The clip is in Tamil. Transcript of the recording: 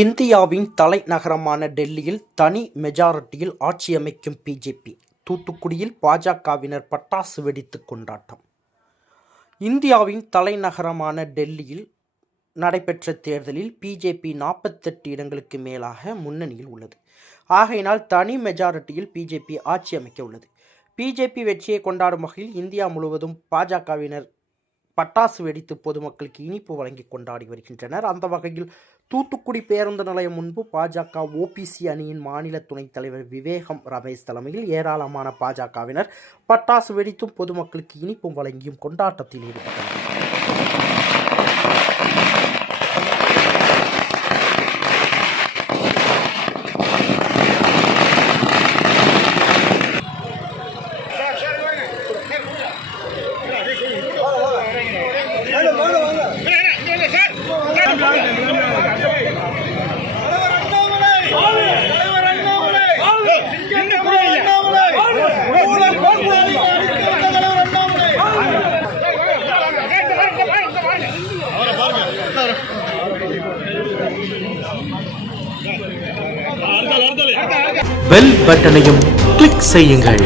இந்தியாவின் தலைநகரமான டெல்லியில் தனி மெஜாரிட்டியில் ஆட்சியமைக்கும் பிஜேபி. தூத்துக்குடியில் பாஜகவினர் பட்டாசு வெடித்து கொண்டாட்டம். இந்தியாவின் தலைநகரமான டெல்லியில் நடைபெற்ற தேர்தலில் பிஜேபி 48 இடங்களுக்கு மேலாக முன்னணியில் உள்ளது. ஆகையினால் தனி மெஜாரிட்டியில் பிஜேபி ஆட்சி அமைக்க உள்ளது. பிஜேபி வெற்றியை கொண்டாடும் வகையில் இந்தியா முழுவதும் பாஜகவினர் பட்டாசு வெடித்து பொதுமக்களுக்கு இனிப்பு வழங்கி கொண்டாடி வருகின்றனர். அந்த வகையில் தூத்துக்குடி பேருந்து நிலையம் முன்பு பாஜக ஓபிசி அணியின் மாநில துணைத் தலைவர் விவேகம் ரமேஷ் தலைமையில் ஏராளமான பாஜகவினர் பட்டாசு வெடித்தும் பொதுமக்களுக்கு இனிப்பும் வழங்கியும் கொண்டாட்டத்தில் ஈடுபட்டனர். பெல் பட்டனையும் கிளிக் செய்யுங்கள்.